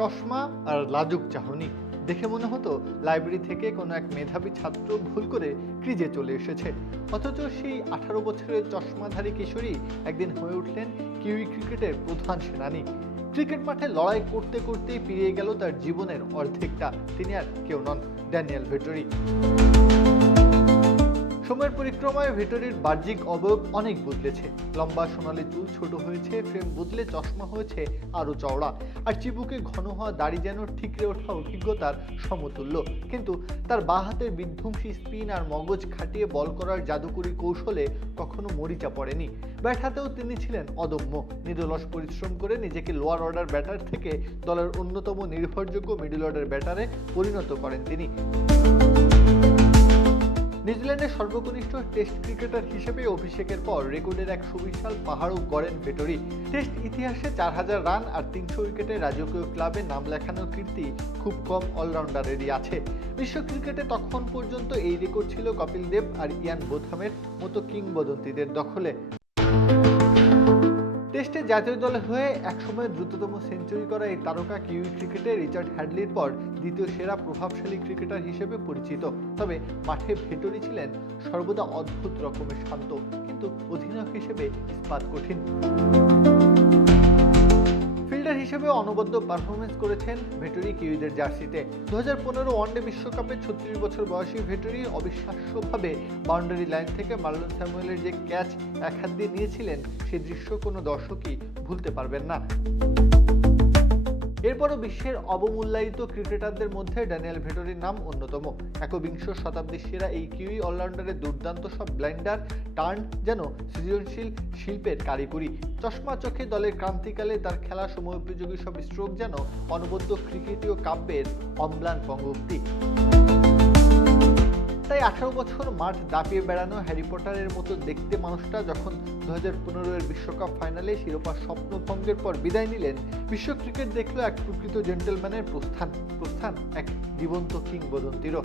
চশমা আর লাজুক চাহনি দেখে মনে হতো লাইব্রেরি থেকে কোনো এক মেধাবী ছাত্র ভুল করে ক্রিজে চলে এসেছে। অথচ সেই 18 বছরের চশমাধারী কিশোরী একদিন হয়ে উঠলেন কিউই ক্রিকেটের প্রধান সেনানী। ক্রিকেট মাঠে লড়াই করতে করতেই পেরিয়ে গেল তার জীবনের অর্ধেকটা। তিনি আর কেউ নন, ড্যানিয়েল ভেটরি। সময়ের পরিক্রমায় ভেটরির বাহ্যিক অবয়ব অনেক বদলেছে। লম্বা সোনালী চুল ছোট হয়েছে, ফ্রেম বদলে চশমা হয়েছে আরো চওড়া, আর চিবুকে ঘন হওয়া দাড়ি যেন ঠিকরে ওঠা অভিজ্ঞতার সমতুল্য। কিন্তু তার বাঁ হাতের বিধ্বংসী স্পিন আর মগজ খাটিয়ে বল করার জাদুকরী কৌশলে কখনো মরিচা পড়েনি। ব্যাট হাতেও তিনি ছিলেন অদম্য। নিরলস পরিশ্রম করে নিজেকে লোয়ার অর্ডার ব্যাটার থেকে দলের অন্যতম নির্ভরযোগ্য মিডল অর্ডার ব্যাটারে পরিণত করেন তিনি। নিউজিল্যান্ডের সর্বকনিষ্ঠ টেস্ট ক্রিকেটার হিসেবে অভিষেকের পর রেকর্ডের এক সুবিশাল পাহাড়ও গড়েন ভেটরি। টেস্ট ইতিহাসে 4000 রান আর 300 উইকেটে রাজকীয় ক্লাবে নাম লেখানোর কীর্তি খুব কম অলরাউন্ডারেরই আছে। বিশ্ব ক্রিকেটে তখন পর্যন্ত এই রেকর্ড ছিল কপিল দেব আর ইয়ান বোথামের মতো কিংবদন্তিদের দখলে। টেস্টে জাতীয় দলে হয়ে একসময় দ্রুততম সেঞ্চুরি করা এই তারকা কিউই ক্রিকেটে রিচার্ড হ্যাডলির পর দ্বিতীয় সেরা প্রভাবশালী ক্রিকেটার হিসেবে পরিচিত। তবে মাঠে ভেটরি ছিলেন সর্বদা অদ্ভুত রকমের শান্ত, কিন্তু অধিনায়ক হিসেবে ইস্পাত কঠিন। ফিল্ডার হিসেবে অনবদ্য পারফরমেন্স করেছেন ভেটরি কিউইদের জার্সিতে। 2015 ওয়ানডে বিশ্বকাপে 36 বছর বয়সী ভেটরি অবিশ্বাস্যভাবে বাউন্ডারি লাইন থেকে মার্লন স্যামুয়েলের যে ক্যাচ এক হাত দিয়ে নিয়েছিলেন, সে দৃশ্য কোনো দর্শকই ভুলতে পারবেন না। এরপরও বিশ্বের অবমূল্যায়িত ক্রিকেটারদের মধ্যে ড্যানিয়েল ভেটরির নাম অন্যতম। একবিংশ শতাব্দীর সেরা এই কিউই অলরাউন্ডারের দুর্দান্ত সব ব্লাইন্ডার টার্ন যেন সৃজনশীল শিল্পের কারিগরি। চশমা চোখে দলের ক্রান্তিকালে তার খেলা সময়োপযোগী সব স্ট্রোক যেন অনবদ্য ক্রিকেটীয় কাব্যের অম্লান পঙ্গক্তি। তাই 18 বছর মাঠ দাপিয়ে বেড়ানো হ্যারি পটারের মতো দেখতে মানুষটা যখন 2015 বিশ্বকাপ ফাইনালে শিরোপা স্বপ্নভঙ্গের পর বিদায় নিলেন, বিশ্ব ক্রিকেট দেখল এক প্রকৃত জেন্টেলম্যানের প্রস্থান এক জীবন্ত কিংবদন্তিরও।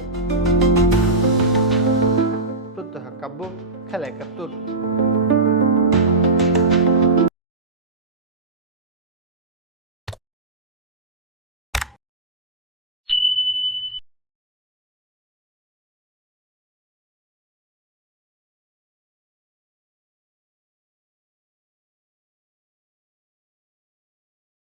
প্রত্যহ কাব্য, খেলা 71।